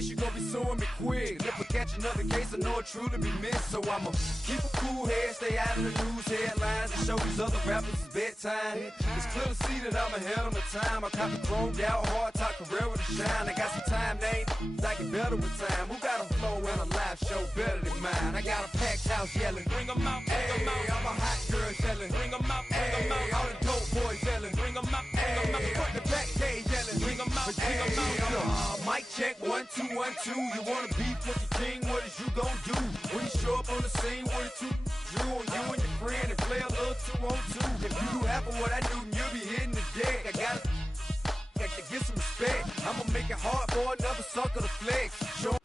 face, you gon' be suing me quick. If I catch another case, I know it truly be missed. So I'ma keep a cool head, stay out of the news headlines, and show these other rappers it's bedtime. It's clear to see that I'm ahead of my time. I caught the chromed out, hard talk career with a shine. I got some time, they ain't like it better with time. Who got a flow and a live show better than mine? I got a packed house yelling, bring 'em out, bring 'em out. I'm a hot girl yelling, bring 'em out, bring 'em out. All the dope boys yelling, bring 'em out, bring 'em out. Front the back cage yelling, bring 'em out, bring 'em out. Mic check, 1 2 1 2. You wanna beef with the king? What is you gon' do when you show up on the scene with a two drew on you and your friend and play a little 2 on 2? If you do half of what I do, then you'll be hitting the deck. I gotta get some respect. I'ma make it hard for another sucker to flex. Show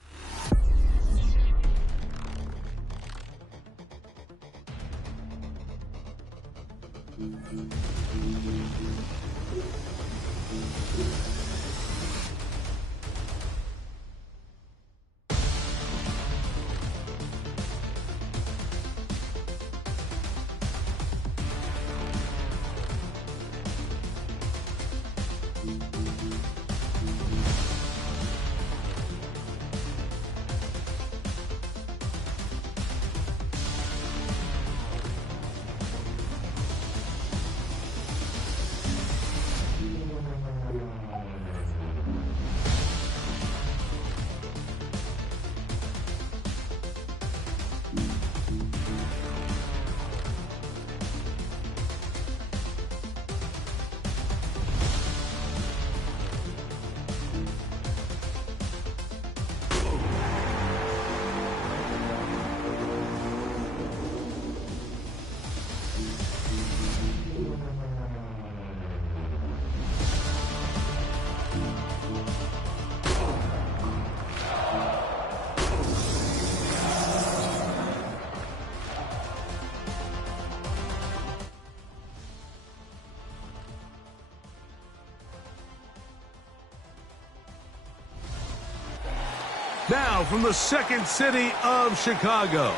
Now, from the second city of Chicago,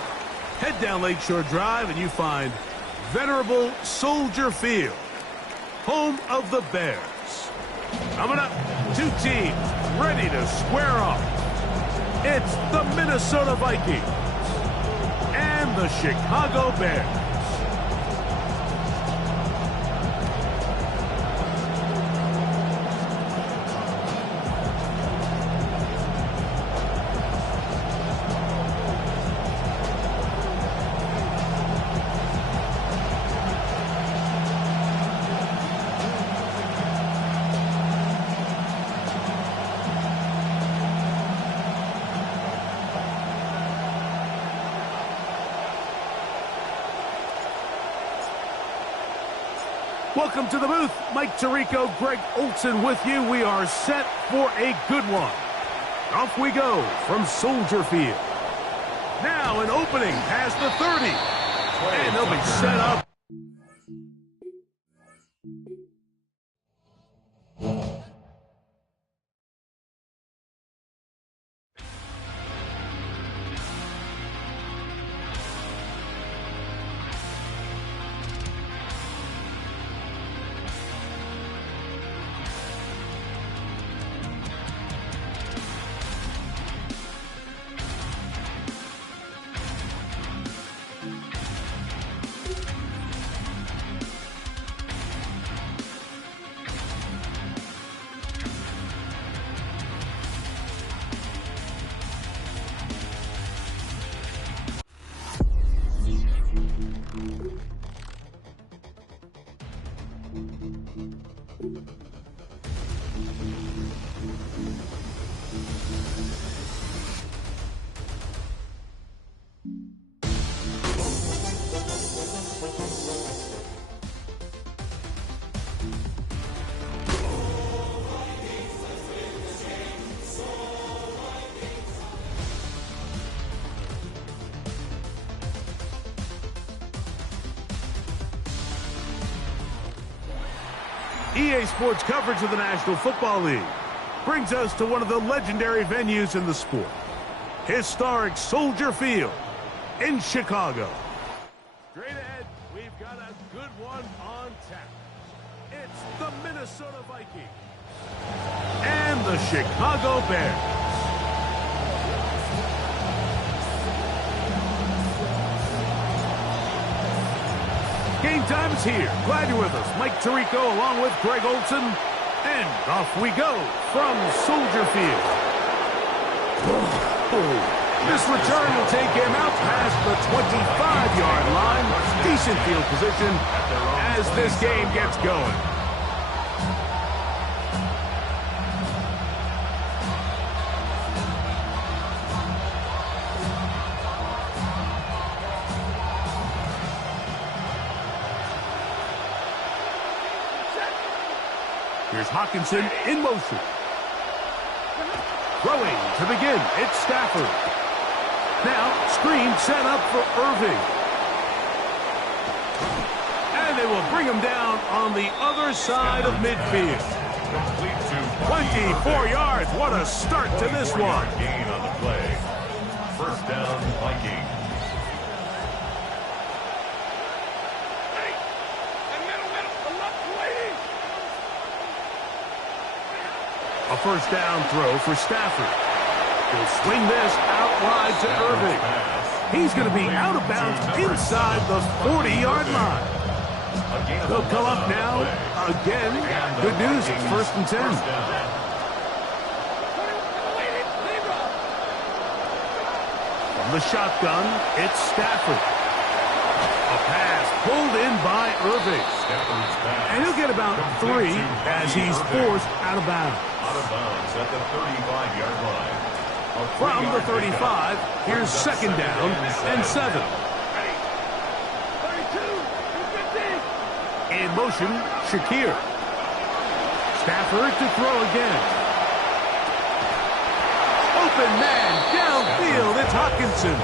head down Lakeshore Drive and you find venerable Soldier Field, home of the Bears. Coming up, two teams ready to square off. It's the Minnesota Vikings and the Chicago Bears. Welcome to the booth. Mike Tirico, Greg Olson with you. We are set for a good one. Off we go from Soldier Field. Now an opening past the 30. And they'll be set up. EA Sports coverage of the National Football League brings us to one of the legendary venues in the sport, historic Soldier Field in Chicago. Straight ahead, we've got a good one on tap. It's the Minnesota Vikings and the Chicago Bears. Game time is here. Glad you're with us. Mike Tirico along with Greg Olson. And off we go from Soldier Field. This return will take him out past the 25-yard line. Decent field position as this game gets going. Here's Hockenson in motion. Throwing to begin. It's Stafford. Now, screen set up for Irving. And they will bring him down on the other side of midfield. 24 yards. What a start to this one. Gain on the play. First down, Vikings. A first down throw for Stafford. He'll swing this out wide to Irving. He's going to be out of bounds inside the 40-yard line. They'll come up now again. Good news, it's first and 10. From the shotgun, it's Stafford. A pass pulled in by Irving. And he'll get about 3 as he's forced out of bounds. Out of bounds at the 35-yard line. From the 35, here's second down and 7. In motion, Shakir. Stafford to throw again. Open man downfield, it's Hockenson.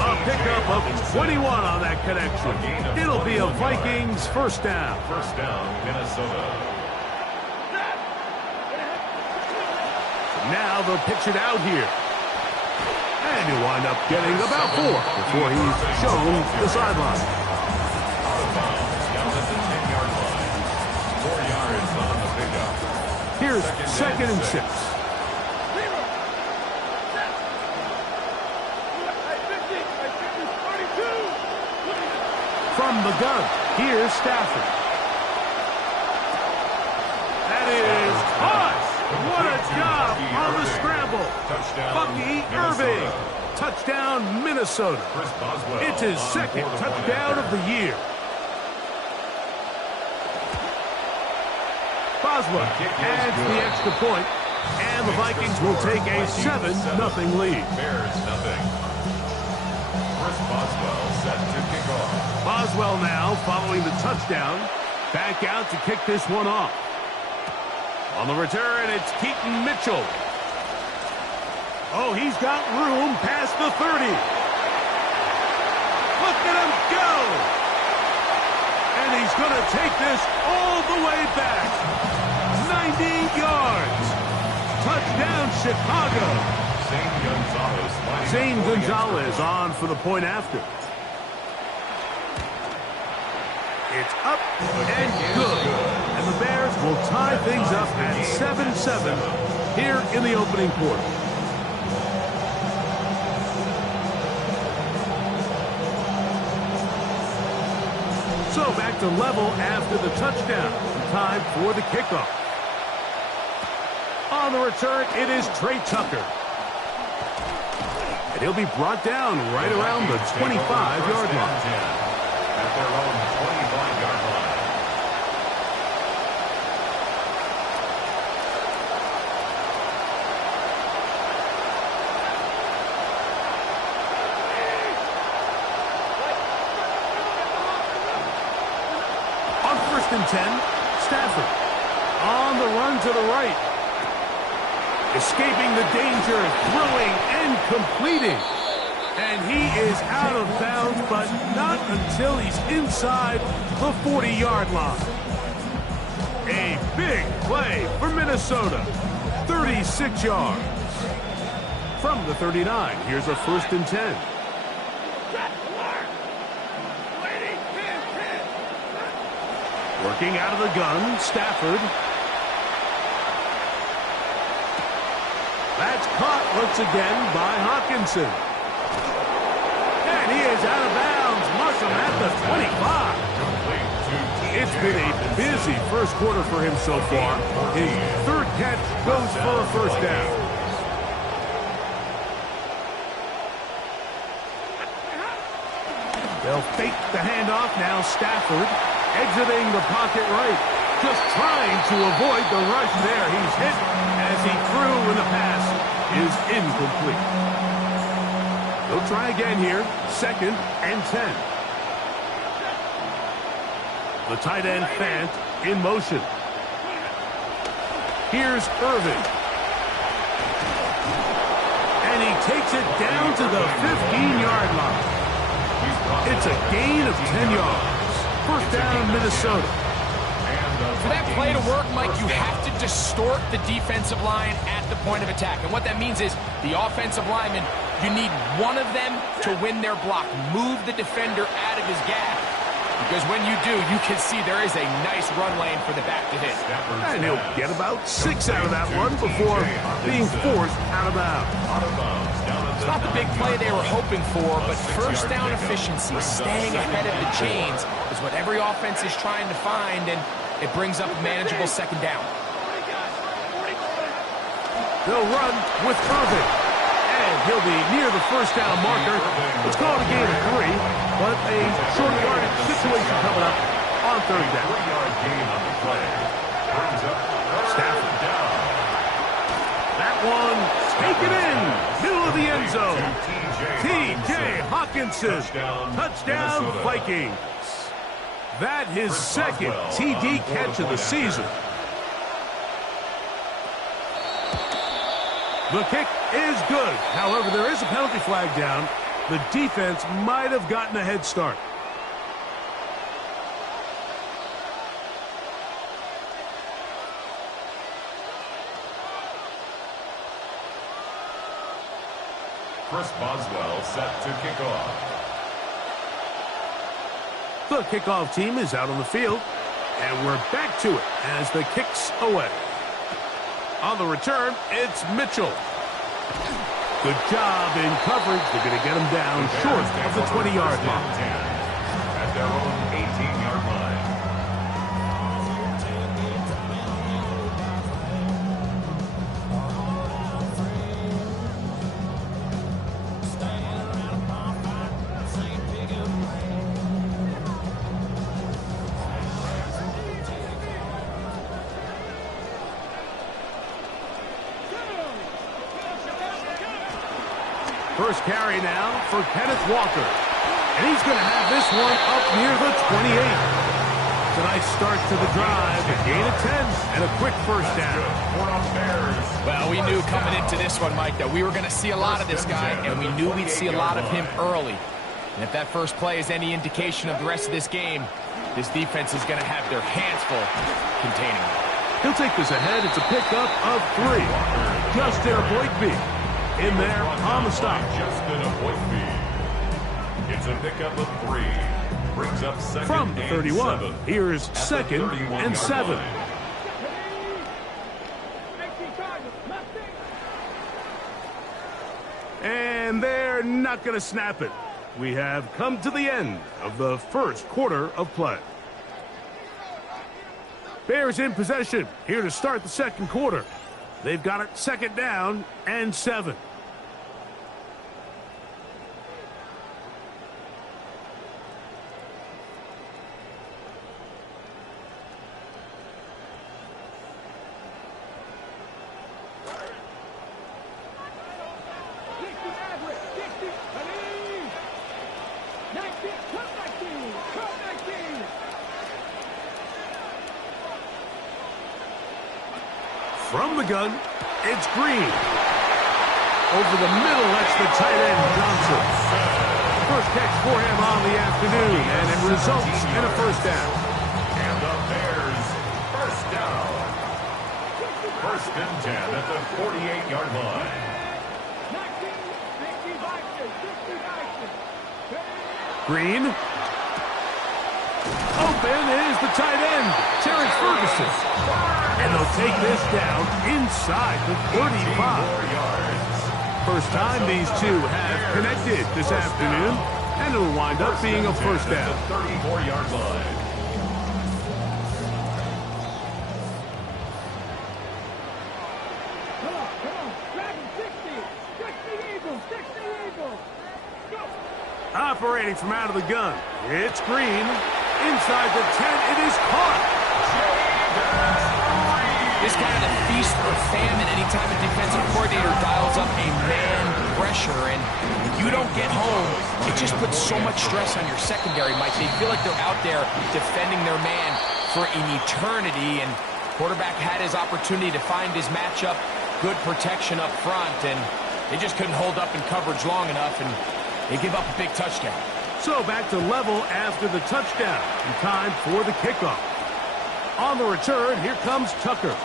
A pickup of 21 on that connection. It'll be a Vikings first down. First down, Minnesota. Now they'll pitch it out here. And he'll wind up getting about 4 before he's shown the sideline. Out of bounds, down at the 10-yard line. 4 yards on the pickup. Here's second and 6. From the gun, here's Stafford. That is caught. What a job on the scramble. Bucky Irving. Touchdown, Minnesota. It's his second touchdown of the year. Boswell adds the extra point, and the Vikings will take a 7-0 lead. Bears nothing. Chris Boswell set to kick off. Boswell now following the touchdown. Back out to kick this one off. On the return, it's Keaton Mitchell. Oh, he's got room past the 30. Look at him go! And he's going to take this all the way back. 90 yards. Touchdown, Chicago. Zane Gonzalez on for the point after. It's up and good. And the Bears will tie things up at 7-7 here in the opening quarter. So back to level after the touchdown. Time for the kickoff. On the return, it is Trey Tucker. And he'll be brought down right around the 25-yard line. At their own 25-yard line. On first and 10, Stafford on the run to the right. Escaping the danger, throwing and completing. And he is out of bounds, but not until he's inside the 40-yard line. A big play for Minnesota. 36 yards. From the 39, here's a first and 10. Working out of the gun, Stafford. That's caught once again by Hockenson. And he is out of bounds. Mark him at the 25. It's been a busy first quarter for him so far. His third catch goes for a first down. They'll fake the handoff. Now Stafford exiting the pocket right. Just trying to avoid the rush there. He's hit as he threw when the pass is incomplete. They'll try again here. 2nd and 10. The tight end Fant in motion. Here's Irving. And he takes it down to the 15-yard line. It's a gain of 10 yards. First down, Minnesota. For that play to work, Mike, you have to distort the defensive line at the point of attack. And what that means is the offensive lineman, you need one of them to win their block. Move the defender out of his gap. Because when you do, you can see there is a nice run lane for the back to hit. And he'll get about 6 out of that one before being forced out of bounds. It's not the big play they were hoping for, but first down efficiency, staying ahead of the chains, is what every offense is trying to find, and it brings up a manageable second down. They'll run with Irving. And he'll be near the first down marker. Let's call it a gain of 3, but a short yardage situation coming up on third down. Stafford down. That one taken in. Middle of the end zone. T.J. Hawkinson. Touchdown Vikings. That his second TD catch of the season. The kick is good. However, there is a penalty flag down. The defense might have gotten a head start. Chris Boswell set to kick off. The kickoff team is out on the field, and we're back to it as the kick's away. On the return, it's Mitchell. Good job in coverage. They're going to get him down short of the 20-yard line. At their own 18-yard line. First carry now for Kenneth Walker. And he's going to have this one up near the 28. It's a nice start to the drive. A gain of 10 and a quick first down. Well, we knew coming into this one, Mike, that we were going to see a lot of this guy, and we knew we'd see a lot of him early. And if that first play is any indication of the rest of this game, this defense is going to have their hands full containing him. He'll take this ahead. It's a pickup of 3. Justin Avoigbe in there on the stop. Justin Avoigbe. It's a pickup of 3. Brings up second From the 31, 7. here's 2nd and 7. And they're not going to snap it. We have come to the end of the first quarter of play. Bears in possession here to start the second quarter. They've got it 2nd down and 7. From the gun, it's Green. Over the middle, that's the tight end, Johnson. First catch for him on the afternoon, and it results in a first down. And the Bears, first down. 1st and 10 at the 48-yard line. Green. Open is the tight end, Terrence Ferguson. And they'll take this down inside the 35. First time these two have connected this afternoon. And it'll wind up being a first down. 34-yard line. Operating from out of the gun, it's Green. Inside the 10, it is caught. This kind of a feast or famine anytime a defensive coordinator dials up a man pressure, and if you don't get home, it just puts so much stress on your secondary, Mike. They feel like they're out there defending their man for an eternity, and quarterback had his opportunity to find his matchup, good protection up front, and they just couldn't hold up in coverage long enough, and they give up a big touchdown. So back to level after the touchdown, and time for the kickoff. On the return, here comes Tucker.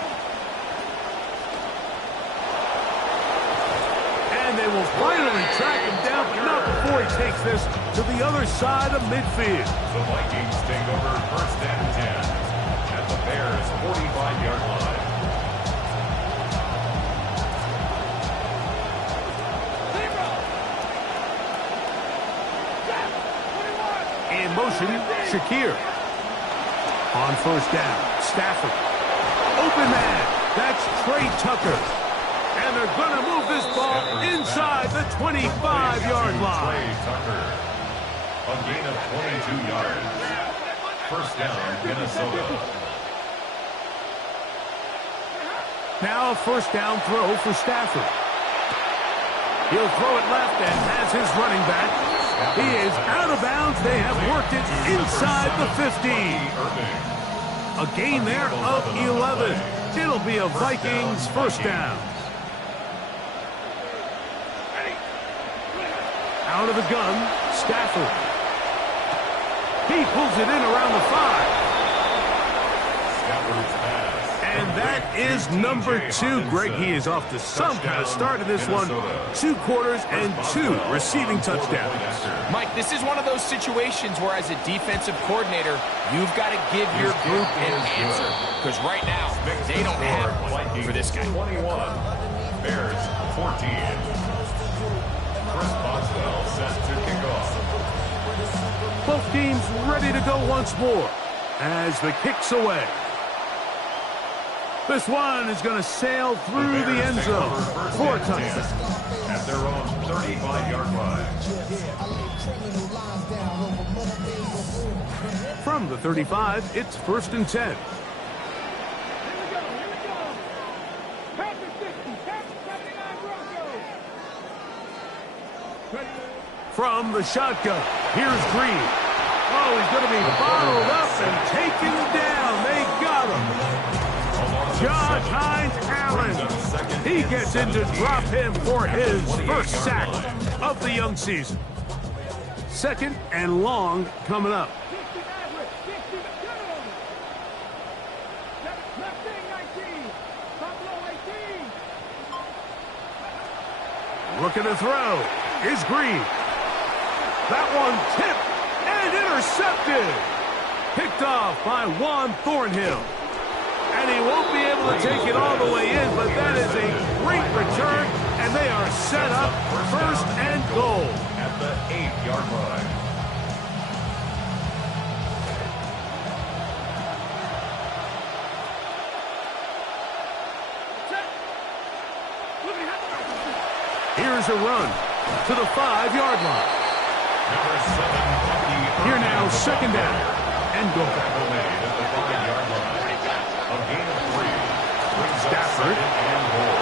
And they will finally track him down, but not before he takes this to the other side of midfield. The Vikings take over first and 10 at the Bears' 45-yard line. In motion, Shakir. On first down, Stafford. Open man, that's Trey Tucker. And they're going to move this ball inside the 25-yard line. Trey Tucker, a gain of 22 yards. First down, Minnesota. Now a first down throw for Stafford. He'll throw it left and has his running back. He is out of bounds. They have worked it inside the 15. A gain there of 11. It'll be a Vikings first down. Out of the gun, Stafford. He pulls it in around the 5. And that is number 2. Greg, he is off to some kind of start in this one. 2 quarters and 2 receiving touchdowns. Mike, this is one of those situations where as a defensive coordinator, you've got to give your group an answer. Because right now, they don't have one for this guy. 21, Bears 14. Chris Boswell set to kick off. Both teams ready to go once more as the kick's away. This one is going to sail through the end zone for a touchdown. At their own 35-yard line. From the 35, it's first and 10. From the shotgun, here's Green. Oh, he's going to be bottled up and taken down. They got him. Josh Hines-Allen. He gets in to drop him for his first sack of the young season. Second and long coming up. Looking to throw is Green. That one tipped and intercepted. Picked off by Juan Thornhill. And he won't be able to take it all the way in, but that is a great return, and they are set up first and goal. At the 8-yard line. Here's a run to the 5-yard line. Number 7, Here now, second down and goal. Tackle made at the 5-yard line. A gain of 3. Stafford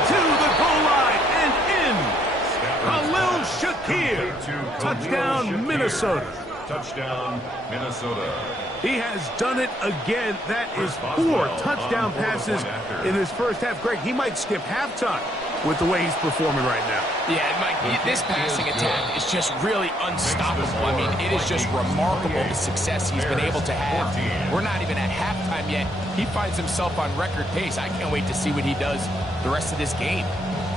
to the goal line and in. Khalil Shakir. Touchdown, Minnesota. Touchdown, Minnesota. He has done it again. That is 4 touchdown passes in his first half. Greg, he might skip halftime with the way he's performing right now. Yeah, Mike, this passing attack is just really unstoppable. I mean, it is just remarkable the success he's been able to have. We're not even at halftime yet. He finds himself on record pace. I can't wait to see what he does the rest of this game.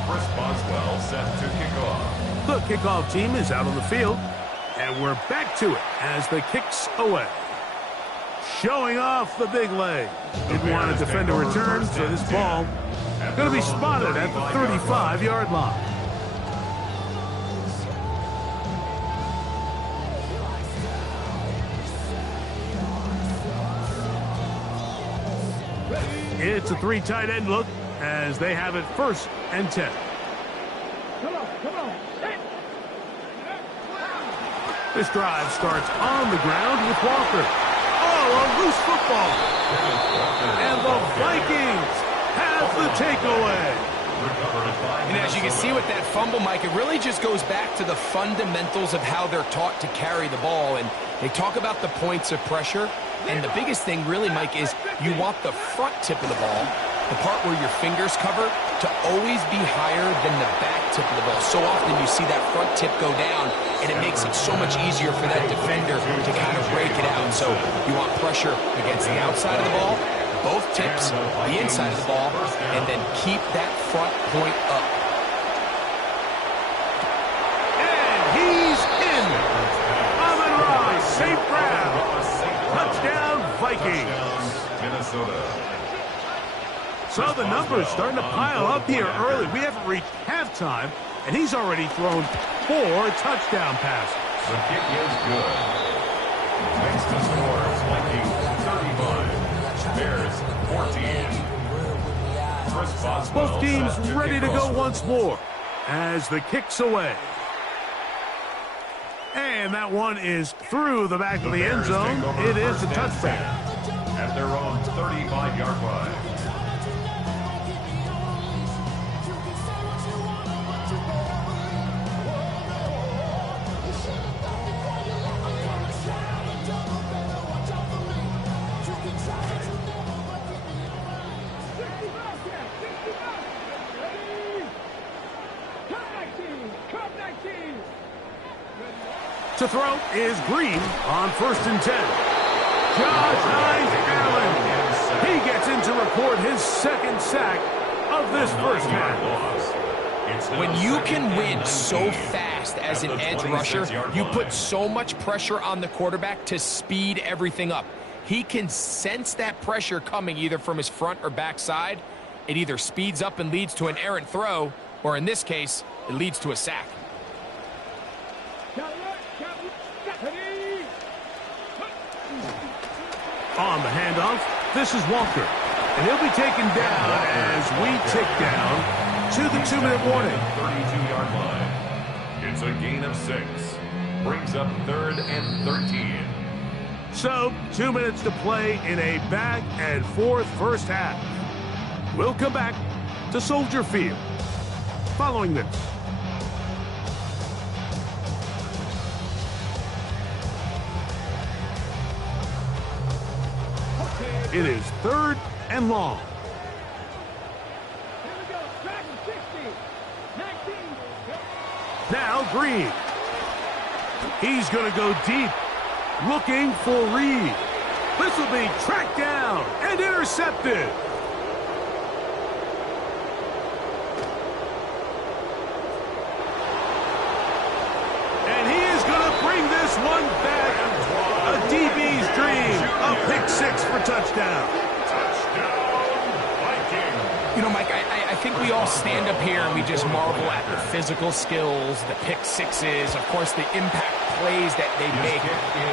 Chris Boswell set to kick off. The kickoff team is out on the field, and we're back to it as the kick's away. Showing off the big leg. Didn't want to defend a return, so this ball going to be spotted at the 35-yard line. It's a 3 tight end look as they have it 1st and 10. This drive starts on the ground with Walker. Oh, a loose football. And the Vikings have the takeaway. And as you can see with that fumble, Mike, it really just goes back to the fundamentals of how they're taught to carry the ball. And they talk about the points of pressure. And the biggest thing really, Mike, is you want the front tip of the ball, the part where your fingers cover, to always be higher than the back tip of the ball. So often you see that front tip go down, and it makes it so much easier for that defender to kind of break it out. So you want pressure against the outside of the ball, both tips, the inside of the ball, and then keep that front point up. And he's in. Amon-Ra St. Brown. Touchdown, Vikings. Minnesota. So the numbers starting to pile up here early. We haven't reached halftime, and he's already thrown 4 touchdown passes. The kick is good. Next to scores, Vikings 35, Bears 14. Chris Boswell. Both teams ready to go once more as the kick's away. And that one is through the back of the end zone. It is a touchdown. At their own 35-yard line. To throw is Green on 1st and 10. Josh Hines-Allen. He gets in to record his 2nd sack of this first half. When you can win so fast as an edge rusher, you put so much pressure on the quarterback to speed everything up. He can sense that pressure coming either from his front or back side. It either speeds up and leads to an errant throw, or in this case, it leads to a sack. On the handoff, this is Walker. And he'll be taken down as we tick down to the 2-minute warning. 32-yard line. It's a gain of 6. Brings up 3rd and 13. So, 2 minutes to play in a back and forth first half. We'll come back to Soldier Field following this. It is 3rd and long. Now Green. He's going to go deep, looking for Reed. This will be tracked down and intercepted. And he is going to bring this one back. A DB's dream. A pick 6 for touchdown. You know, Mike, I think we all stand up here and we just marvel at the physical skills, the pick sixes, of course, the impact plays that they make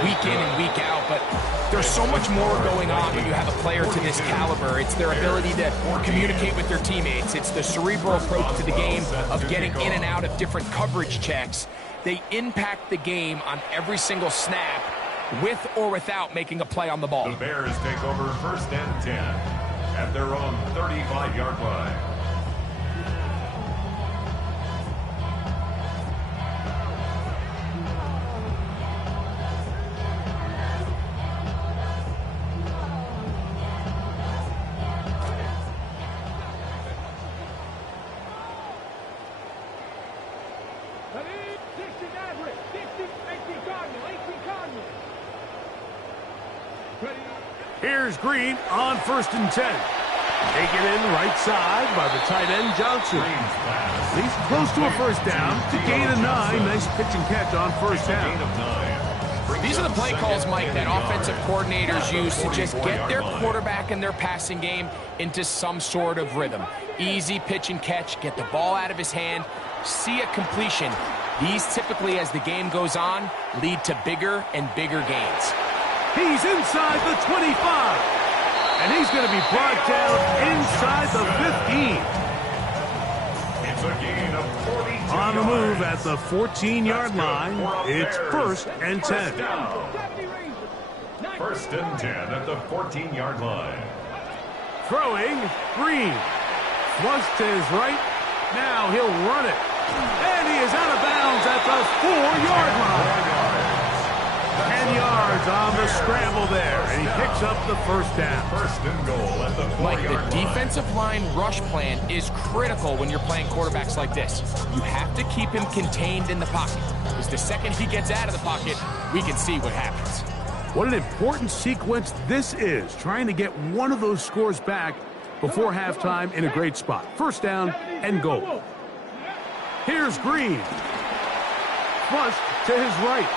week in and week out. But there's so much more going on when you have a player to this caliber. It's their ability to communicate with their teammates. It's the cerebral approach to the game of getting in and out of different coverage checks. They impact the game on every single snap, with or without making a play on the ball. The Bears take over 1st and 10 at their own 35-yard line. Here's Green on 1st and 10. Taken in right side by the tight end Johnson. He's close to a first down to gain a 9. Nice pitch and catch on 1st down. These are the play calls, Mike, that offensive coordinators use to just get their quarterback and their passing game into some sort of rhythm. Easy pitch and catch, get the ball out of his hand, see a completion. These typically, as the game goes on, lead to bigger and bigger gains. He's inside the 25. And he's going to be brought down inside the 15. It's a gain of 42 On the yards. move at the 14-yard line. It's 1st and 10. First down. 1st and 10 at the 14-yard line. Throwing, Green. Flush to his right. Now he'll run it. And he is out of bounds at the 4-yard line. 10 yards on the scramble there. And he picks up the first down. 1st and goal at the 4-yard line. Mike, the defensive line rush plan is critical when you're playing quarterbacks like this. You have to keep him contained in the pocket, because the second he gets out of the pocket, we can see what happens. What an important sequence this is, trying to get one of those scores back before halftime in a great spot. First down and goal. Here's Green. Flushed to his right.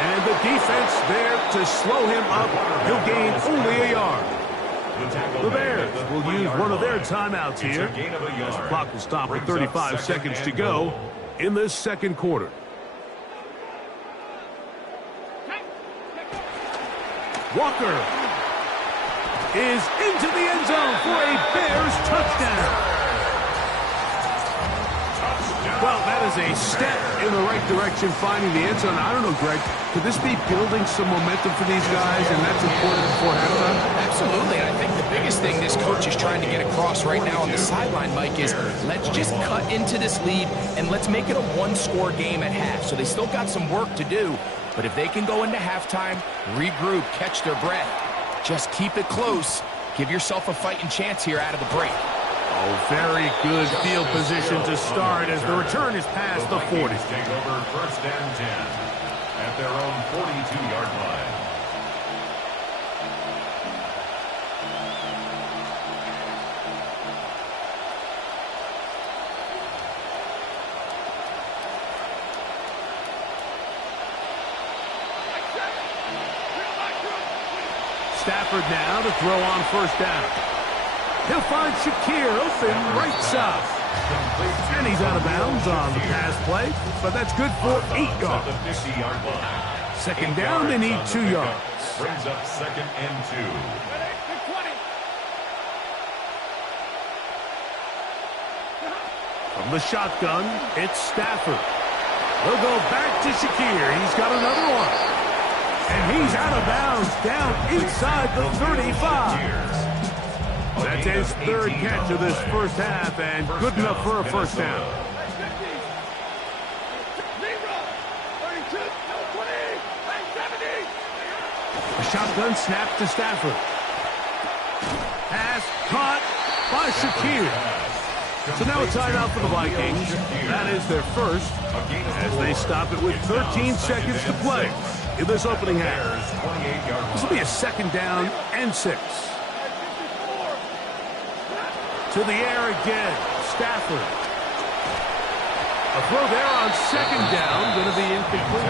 And the defense there to slow him up. He'll gain only a yard. The Bears will use one of their timeouts here. As the clock will stop with 35 seconds to go in this second quarter. Walker is into the end zone for a Bears touchdown. Well, that is a step in the right direction, finding the end zone. I don't know, Greg, could this be building some momentum for these guys, and that's important before halftime? Absolutely. And I think the biggest thing this coach is trying to get across right now on the sideline, Mike, is let's just cut into this lead and let's make it a one-score game at half. So they still got some work to do. But if they can go into halftime, regroup, catch their breath, just keep it close, give yourself a fighting chance here out of the break. Oh, very good field position to start as the return is past the 40. Take over 1st and 10 at their own 42-yard line. Stafford now to throw on first down. He'll find Shakir open right side. And he's out of bounds on the pass play, but that's good for 8 yards. At the 50-yard line. Second down, they need 2 yards. Brings up 2nd and 2. From the shotgun, it's Stafford. He'll go back to Shakir. He's got another one. And he's out of bounds down inside the 35. That's his 3rd catch of this first half, and good enough for a first down. A shotgun snap to Stafford. Pass caught by Shakir. So now a timeout for the Vikings. That is their first, as they stop it with 13 seconds to play in this opening half. This will be a 2nd down and 6. To the air again, Stafford. A throw there on 2nd down, going to be incomplete.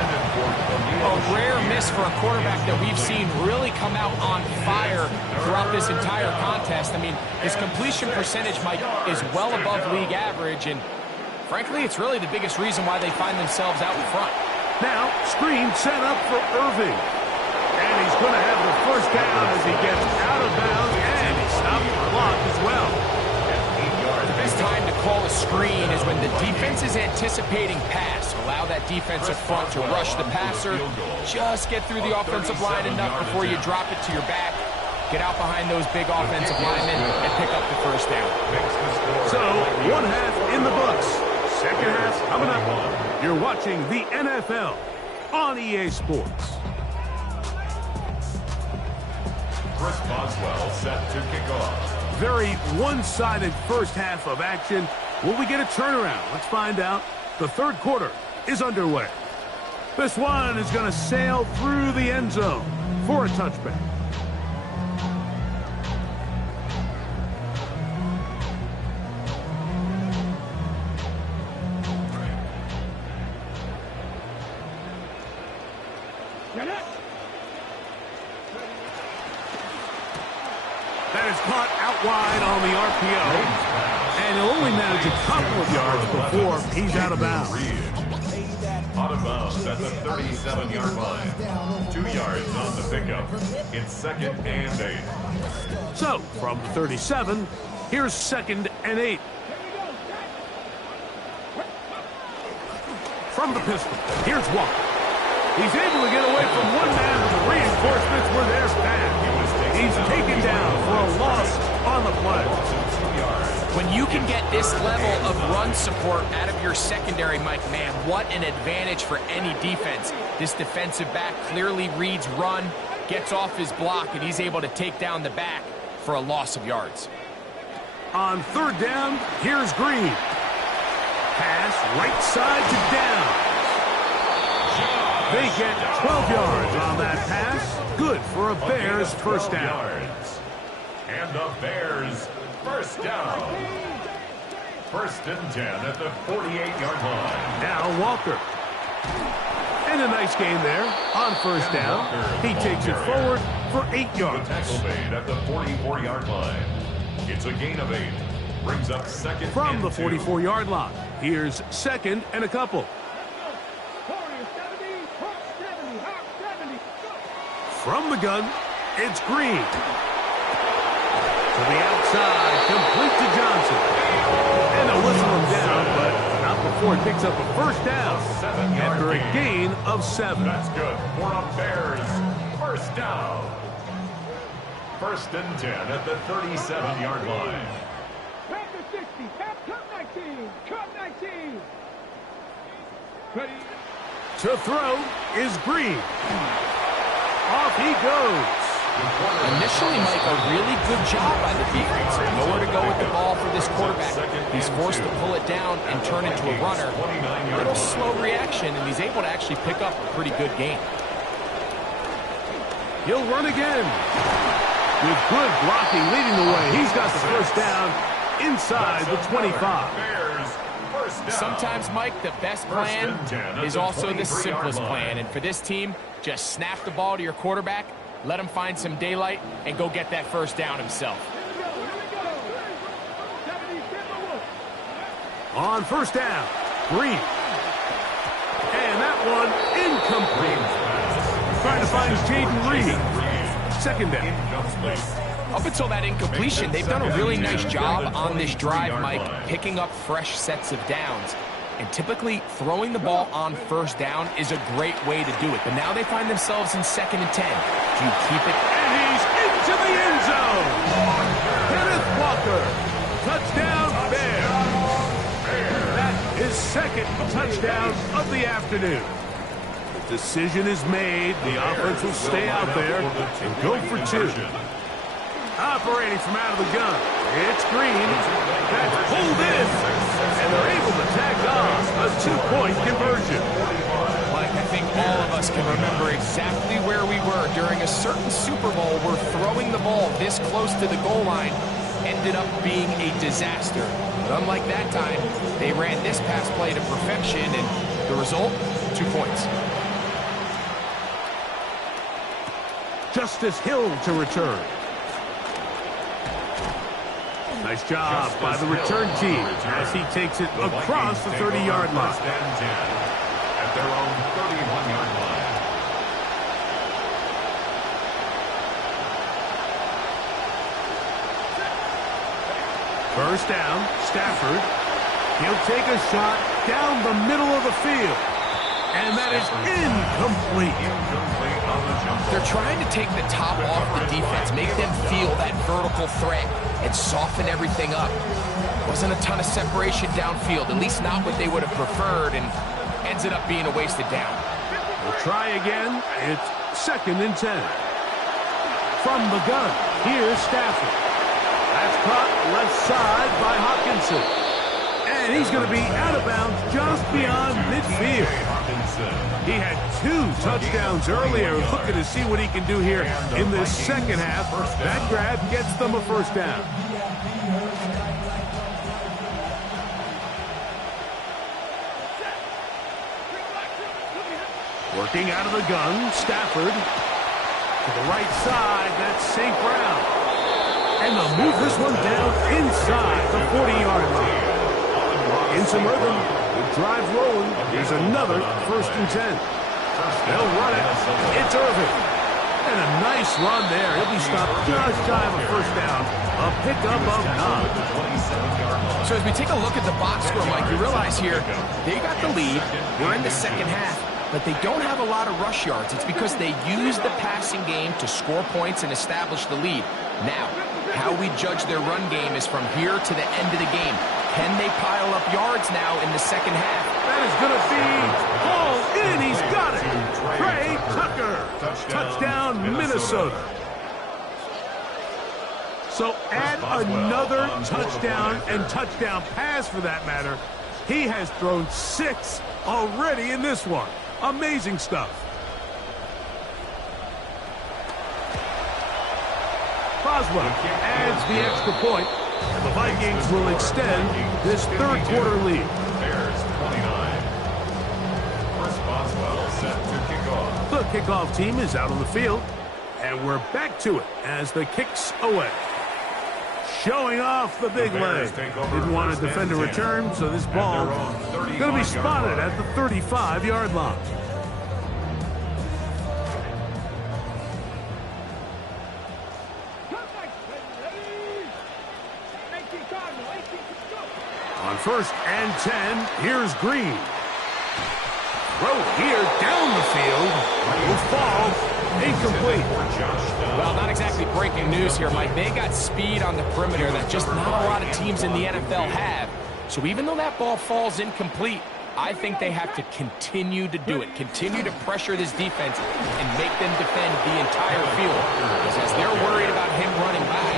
A rare miss for a quarterback that we've seen really come out on fire throughout this entire contest. I mean, his completion percentage, Mike, is well above league average, and frankly, it's really the biggest reason why they find themselves out in front. Now, screen set up for Irving. And he's going to have the first down as he gets out of bounds, and he stopped the clock as well. The best time to call a screen is when the defense is anticipating pass. Allow that defensive front to rush the passer. Just get through the offensive line enough before you drop it to your back. Get out behind those big offensive linemen and pick up the first down. So, one half in the books. Second half coming up. You're watching the NFL on EA Sports. Chris Boswell set to kick off. Very one-sided first half of action. Will we get a turnaround? Let's find out. The 3rd quarter is underway. This one is going to sail through the end zone for a touchback. That is caught out wide on the RPO. And he'll only manage a couple of yards before he's out of bounds. Out of bounds at the 37-yard line. 2 yards on the pickup. It's 2nd and 8. So, from the 37, here's 2nd and 8. From the pistol, here's Walker. He's able to get away from one man, and the reinforcements were there fast. He's taken down for a loss on the play. When you can get this level of run support out of your secondary, Mike, man, what an advantage for any defense. This defensive back clearly reads run, gets off his block, and he's able to take down the back for a loss of yards. On 3rd down, here's Green. Pass right side to down. They get 12 yards on that pass. Good for a Bears first down. And the Bears first down. 1st and 10 at the 48-yard line. Now Walker. And a nice gain there on 1st down. He takes it forward for 8 yards. The tackle made at the 44-yard line. It's a gain of 8. Brings up 2nd From and the 2. 44-yard line, here's 2nd and a couple. From the gun, it's Green. To the outside, complete to Johnson. And they'll whistle him down, but not before he picks up a first down. After a gain of 7. That's good for a Bears first down. 1st and 10 at the 37-yard line. To throw is Green. Off he goes. Initially, Mike, a really good job by the defense. Nowhere to go with the ball for this quarterback. He's forced to pull it down and turn into a runner. A little slow reaction, and he's able to actually pick up a pretty good gain. He'll run again. With good blocking leading the way, he's got the first down inside the 25. Sometimes, Mike, the best plan is also the simplest plan. And for this team, just snap the ball to your quarterback, let him find some daylight, and go get that first down himself. On 1st down, Green. And that one incomplete. Trying to find Jaden Reed. 2nd down. Up until that incompletion, they've done a really nice job on this drive, Mike, picking up fresh sets of downs. And typically, throwing the ball on 1st down is a great way to do it. But now they find themselves in 2nd and 10. Do you keep it? And he's into the end zone. Kenneth Walker. Touchdown, Bears. That is 2nd touchdown of the afternoon. The decision is made. The offense will stay out there and go for 2. Operating from out of the gun, it's Green. That's pulled in, and they're able to tack on a 2-point conversion. Mike, I think all of us can remember exactly where we were during a certain Super Bowl where throwing the ball this close to the goal line ended up being a disaster. But unlike that time, they ran this pass play to perfection, and the result, 2 points. Justice Hill to return. Nice job by the return team as he takes it across the 30-yard line. At their own 31-yard line. First down, Stafford. He'll take a shot down the middle of the field. And that is incomplete. They're trying to take the top off the defense, make them feel that vertical threat, and soften everything up. Wasn't a ton of separation downfield, at least not what they would have preferred, and ends it up being a wasted down. We'll try again. It's 2nd and 10. From the gun, here's Stafford. That's caught left side by Hawkinson. And he's going to be out of bounds just beyond midfield. He had 2 touchdowns earlier. Looking to see what he can do here in the second half. That grab gets them a first down. Working out of the gun, Stafford. To the right side, that's St. Brown. And they'll move this one down inside the 40-yard line. In some rhythm, drive rolling. Here's another 1st and 10. They'll run it. It's Irving. And a nice run there. He'll be stopped just shy of a 1st down. A pickup of 9. So as we take a look at the box score, Mike, you realize here they got the lead. We're in the 2nd half, but they don't have a lot of rush yards. It's because they use the passing game to score points and establish the lead. Now, how we judge their run game is from here to the end of the game. Can they pile up yards now in the 2nd half? That is going to be hauled in. He's got it. Trey Tucker. Touchdown, Minnesota. So add another touchdown and touchdown pass for that matter. He has thrown 6 already in this one. Amazing stuff. Boswell adds the extra point, and the Vikings will extend this 3rd quarter lead. Bears 29. Chris Boswell set to kick off. The kickoff team is out on the field, and we're back to it as the kick's away. Showing off the big leg. Didn't want to defend a return, so this ball is going to be spotted at the 35-yard line. On 1st and 10, here's Green. Throw here down the field. Will fall. Incomplete. Well, not exactly breaking news here, Mike. They got speed on the perimeter that just not a lot of teams in the NFL have. So even though that ball falls incomplete, I think they have to continue to do it. Continue to pressure this defense and make them defend the entire field. Because as they're worried about him running by,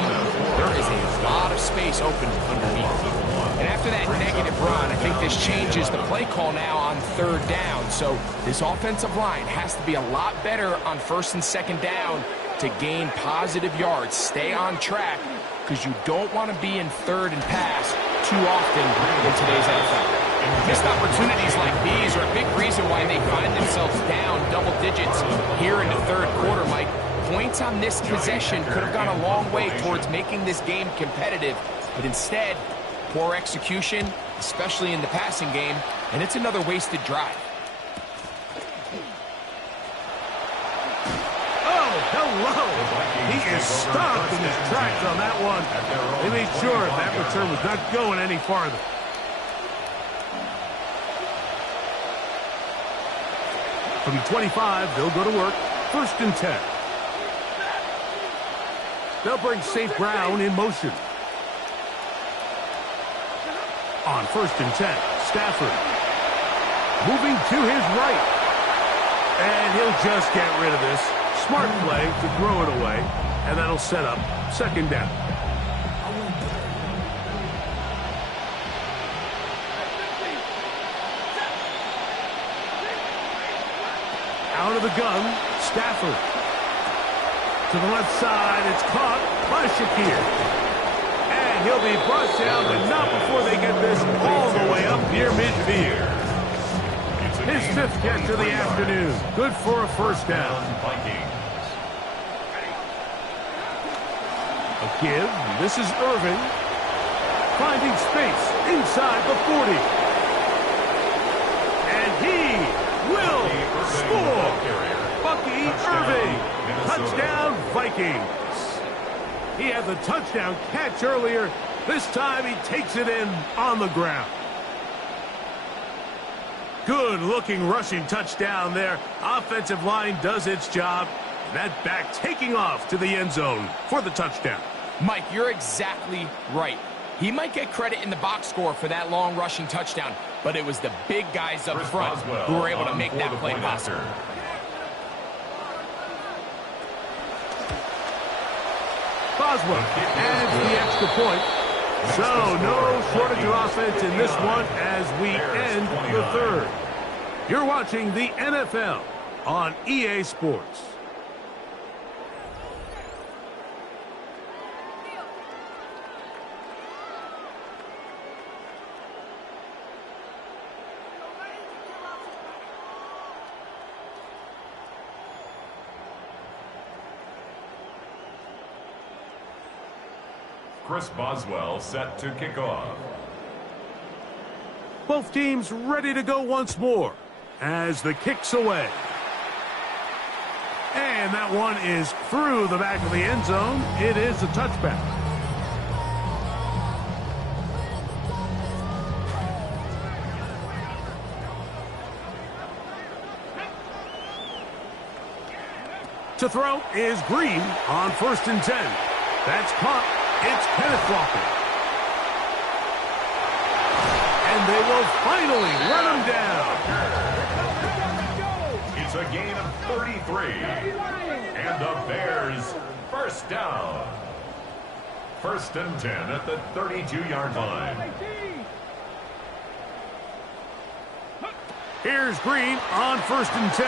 there is a lot of space open underneath. And after that negative run, I think this changes the play call now on 3rd down. So this offensive line has to be a lot better on 1st and 2nd down to gain positive yards. Stay on track because you don't want to be in 3rd and pass too often in today's NFL. Missed opportunities like these are a big reason why they find themselves down double digits here in the 3rd quarter, Mike. Points on this possession could have gone a long way towards making this game competitive, but instead, poor execution, especially in the passing game, and it's another wasted drive. Oh, hello! He is stopped in his tracks on that one. They made sure that return was not going any farther. From the 25, they'll go to work. 1st and 10. They'll bring St. Brown in motion. On 1st and 10, Stafford. Moving to his right. And he'll just get rid of this. Smart play to throw it away. And that'll set up 2nd down. Out of the gun, Stafford. To the left side, it's caught by Shakir. And he'll be brought down, but not before they get this all the way up near midfield. His 5th catch of the afternoon. Good for a 1st down. A give. This is Irving. Finding space inside the 40. And he will score. Bucky Irving. Touchdown, Vikings. He had the touchdown catch earlier. This time he takes it in on the ground. Good-looking rushing touchdown there. Offensive line does its job. That back taking off to the end zone for the touchdown. Mike, you're exactly right. He might get credit in the box score for that long rushing touchdown, but it was the big guys up front who were able to make that play possible. Boswell adds the extra point. So no shortage of offense in this one as we end the 3rd. You're watching the NFL on EA Sports. Chris Boswell set to kick off. Both teams ready to go once more as the kick's away. And that one is through the back of the end zone. It is a touchback. To throw is Green on 1st and 10. That's caught. It's Kenneth Walker. And they will finally run him down. It's a gain of 33. And the Bears first down. 1st and 10 at the 32-yard line. Here's Green on 1st and 10.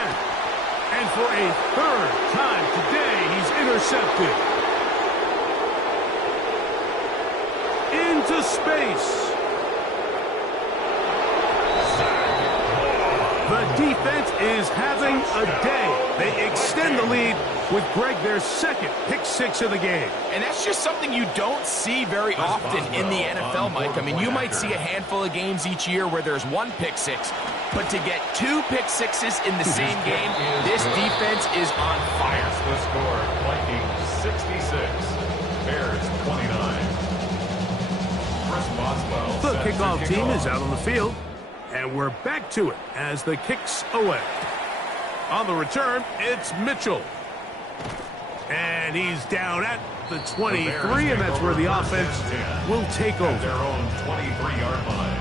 And for a 3rd time today, he's intercepted. Into space. The defense is having a day. They extend the lead with Greg their 2nd pick-6 of the game. And that's just something you don't see very often in the NFL, Mike. I mean, you might see a handful of games each year where there's 1 pick-6, but to get 2 pick-6s in the same game, this defense is on fire. The score, Vikings 66, Bears 29. Chris Boswell. The kickoff team is out on the field, and we're back to it as the kick's away. On the return, it's Mitchell. And he's down at the 23, and that's where the offense will take over. At their own 23-yard line.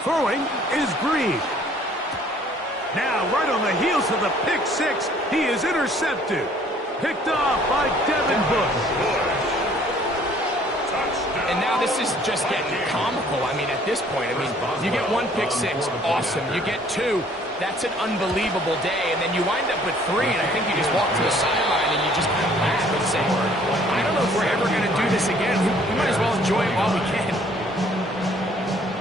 Throwing is Green. Now, right on the heels of the pick-6, he is intercepted. Picked off by Devin Bush. And now this is just getting comical. I mean, at this point, I mean, you get 1 pick-6, awesome. You get 2, that's an unbelievable day. And then you wind up with 3, and I think you just walk to the sideline and you just laugh and say, I don't know if we're ever going to do this again. We might as well enjoy it while we can.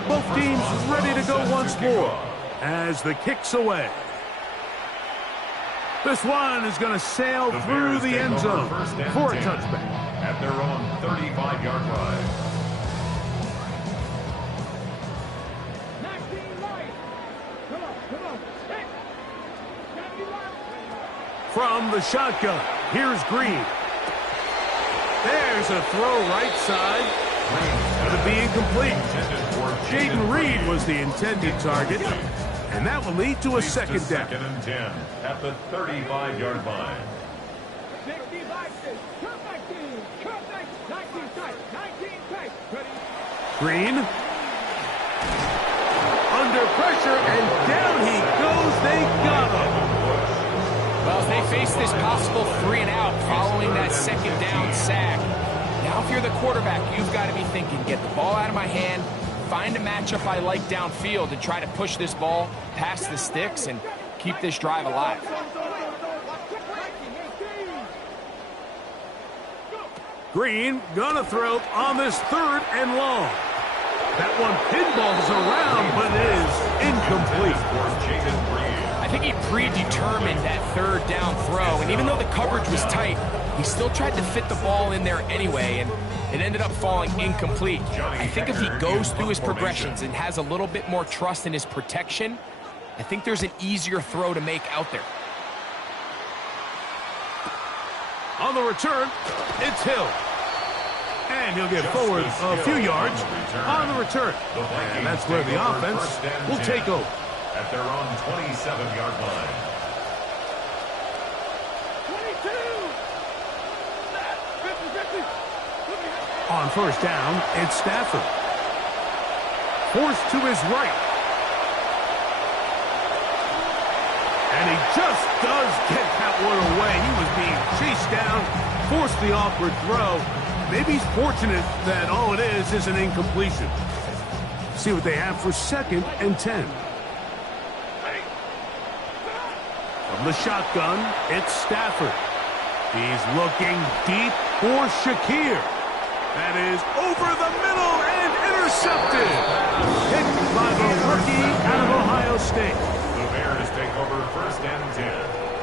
Both teams ready to go once more as the kick's away. This one is going to sail through the end zone for a touchback. At their own 35-yard line. From the shotgun, here's Green. There's a throw right side. Going to be incomplete. Jaden Reed was the intended target, and that will lead to a 2nd down. 2nd and 10 at the 35-yard line. Green. Under pressure, and down he goes. They got him. Well, they face this possible 3-and-out following that 2nd down sack. Now, if you're the quarterback, you've got to be thinking, get the ball out of my hand, find a matchup I like downfield, and try to push this ball past the sticks and keep this drive alive. Green gonna throw on this 3rd and long. That one pinballs around, but is incomplete. I think he predetermined that 3rd down throw, and even though the coverage was tight, he still tried to fit the ball in there anyway, and it ended up falling incomplete. I think if he goes through his progressions and has a little bit more trust in his protection, I think there's an easier throw to make out there. On the return, it's Hill. And he'll get forward a few yards on the return. And that's where the offense will take over. At their own 27-yard line. On 1st down, it's Stafford. Forced to his right. And he just does get that one away. He was being chased down, forced the awkward throw. Maybe he's fortunate that all it is an incompletion. See what they have for 2nd and 10. From the shotgun, it's Stafford. He's looking deep for Shakir. That is over the middle and intercepted. Hit by the rookie out of Ohio State. The Bears take over 1st and 10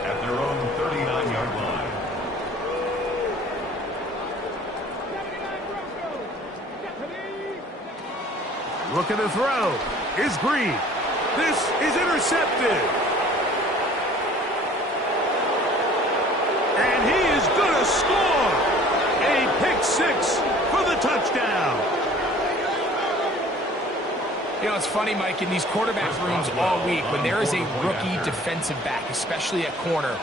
at their own 39-yard line. Look at the throw. Is Green. This is intercepted. And he is going to score. A pick six for the touchdown. You know, it's funny, Mike, in these quarterback rooms all week, when there is a rookie defensive back, especially at corner,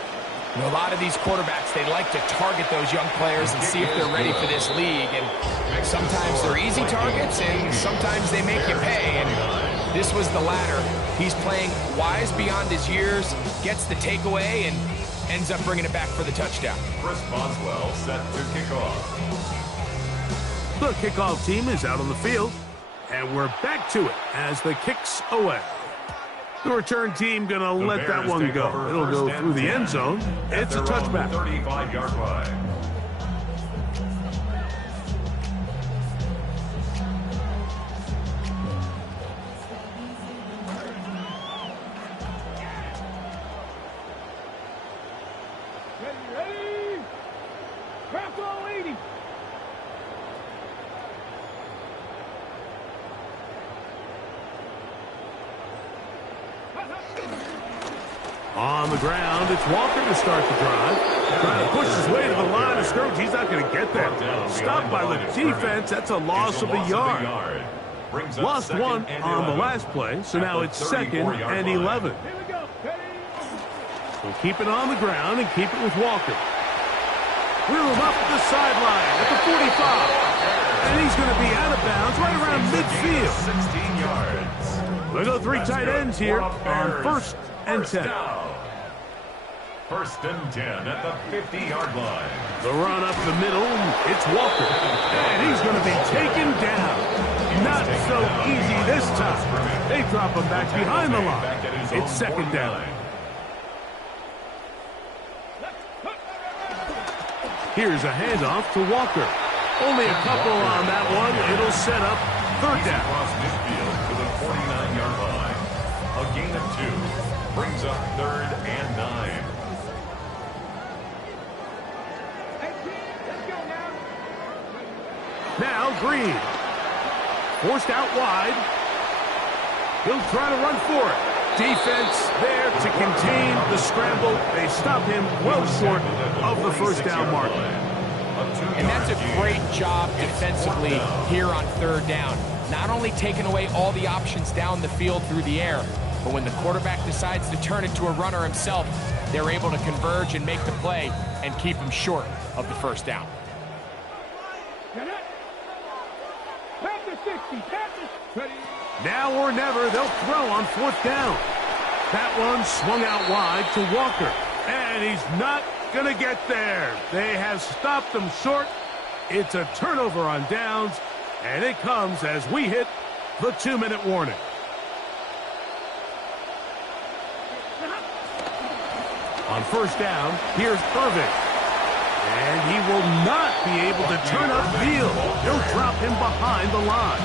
you know, a lot of these quarterbacks, they like to target those young players and see if they're ready for this league. And sometimes they're easy targets, and sometimes they make you pay. And this was the latter. He's playing wise beyond his years, gets the takeaway, and ends up bringing it back for the touchdown. Chris Boswell set to kick off. The kickoff team is out on the field, and we're back to it as the kick's away. The return team going to let that one go. It'll go through the end zone. It's a touchback. 35-yard line. On the ground, it's Walker to start the drive. Trying to push his way to the line of scrimmage. He's not going to get there. Stopped by the defense. That's a loss of a yard. Lost one on the last play, so now it's 2nd and 11. So keep it on the ground and keep it with Walker. Wheel him up the sideline at the 45. And he's going to be out of bounds right around midfield. 16 yards. We'll go 3 tight ends here on 1st and 10. 1st and 10 at the 50-yard line. The run up the middle, it's Walker. And he's going to be taken down. Not so easy this time. They drop him back behind the line. It's 2nd down. Here's a handoff to Walker. Only a couple on that one. It'll set up 3rd down. Across midfield to the 49-yard line. A gain of 2 brings up 3rd and 9. Now Green. Forced out wide. He'll try to run for it. Defense there to contain the scramble. They stop him well short of the 1st down mark. And that's a great job defensively here on 3rd down. Not only taking away all the options down the field through the air, but when the quarterback decides to turn it to a runner himself, they're able to converge and make the play and keep him short of the 1st down. Now or never, they'll throw on 4th down. That one swung out wide to Walker. And he's not going to get there. They have stopped them short. It's a turnover on downs. And it comes as we hit the 2-minute warning. On 1st down, here's Irvin. And he will not be able to turn upfield. He'll drop him behind the line.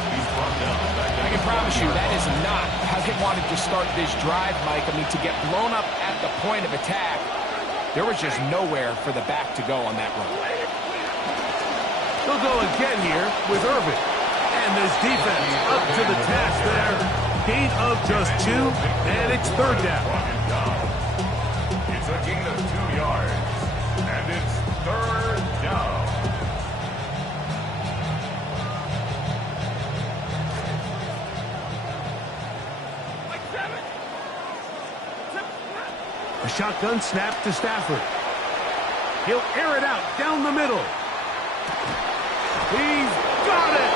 I can promise you that is not how they wanted to start this drive, Mike. I mean, to get blown up at the point of attack, there was just nowhere for the back to go on that run. They'll go again here with Irvin. And this defense up to the task there. Gain of just 2, and it's 3rd down. It's a gain of 2 yards, and it's 3rd down. A shotgun snap to Stafford. He'll air it out down the middle. He's got it!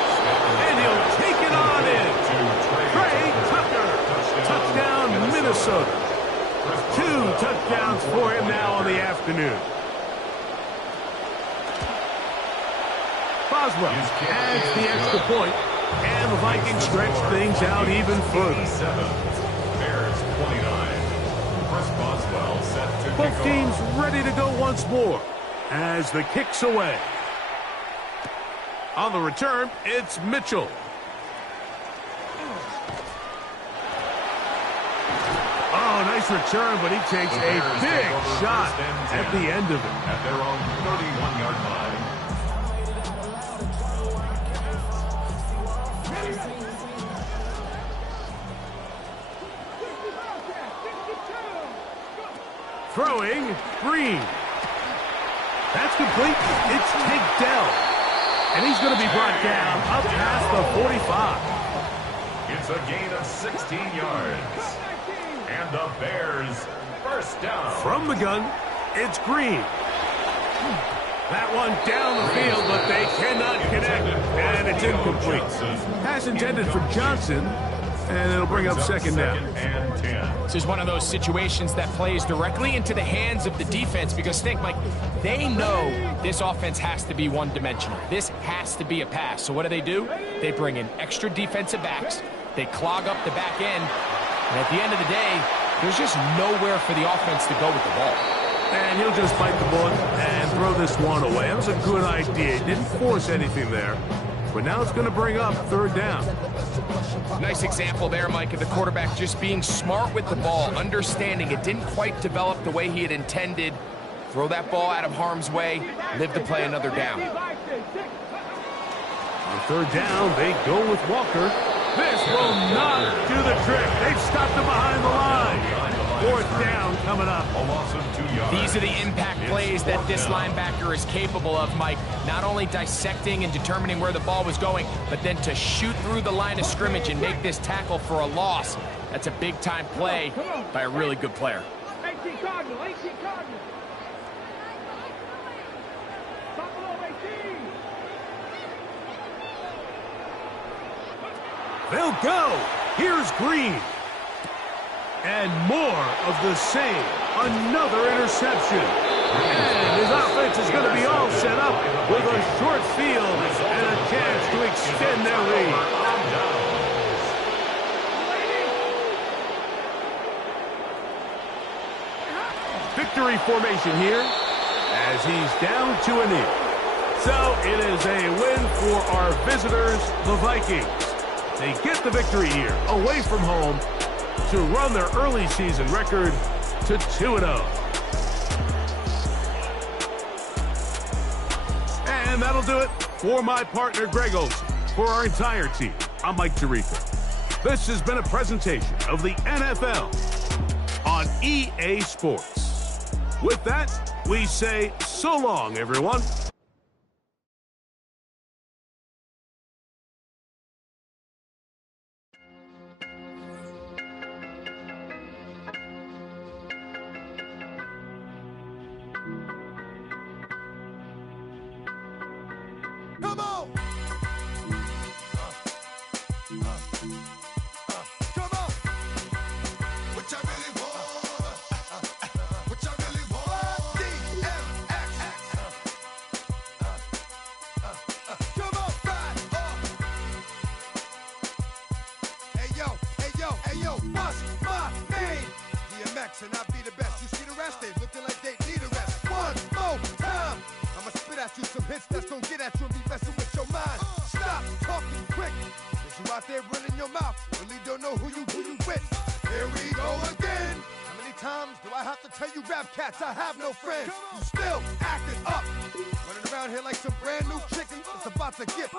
And he'll take it on in. Trey Tucker. Touchdown, Minnesota. 2 touchdowns for him now on the afternoon. Boswell adds the extra point, and the Vikings stretch things out even further. Bears 29. Chris Boswell set to Both teams ready to go once more as the kick's away. On the return, it's Mitchell. Oh, nice return, but he takes a big shot at the end of it. At their own 31-yard line. Throwing, Green. That's complete. It's Tank Dell. And he's going to be brought down up past the 45. It's a gain of 16 yards. And the Bears first down. From the gun, it's Green. That one down the field, but they cannot connect. And it's incomplete. Pass intended for Johnson. And it'll bring up second down. And 10. This is one of those situations that plays directly into the hands of the defense because think, Mike, they know this offense has to be one-dimensional. This has to be a pass. So what do? They bring in extra defensive backs. They clog up the back end. And at the end of the day, there's just nowhere for the offense to go with the ball. And he'll just bite the bullet and throw this one away. That was a good idea. He didn't force anything there. But now it's going to bring up third down. Nice example there, Mike, of the quarterback just being smart with the ball, understanding it didn't quite develop the way he had intended. Throw that ball out of harm's way, live to play another down. On third down, they go with Walker. This will not do the trick. They've stopped him behind the line. Fourth down coming up. A loss of 2 yards. These are the impact plays that this linebacker is capable of, Mike. Not only dissecting and determining where the ball was going, but then to shoot through the line of scrimmage and make this tackle for a loss. That's a big-time play by a really good player. 18 Cardinal, 18 Cardinal. They'll go. Here's Green. And more of the same. Another interception. And his offense is going to be all set up with a short field and a chance to extend their lead. Victory formation here as he's down to a knee. So it is a win for our visitors, the Vikings. They get the victory here, away from home, to run their early season record to 2-0. And that'll do it for my partner, Greg Olsen. For our entire team, I'm Mike Tirico. This has been a presentation of the NFL on EA Sports. With that, we say so long, everyone. Come on! Come on! What y'all really want? What y'all really want? DMX! Come on, ride off! Hey yo, what's my name? DMX, and I be the best. You see the rest? They looking like they need a rest. One more time! I'ma spit at you some hits that's gonna get at you and be messing with your mind. Stop talking quick. Cause you out there running your mouth, really don't know who you with. Here we go again. How many times do I have to tell you rap cats I have no friends? You still acting up. Running around here like some brand new chicken. It's about to get.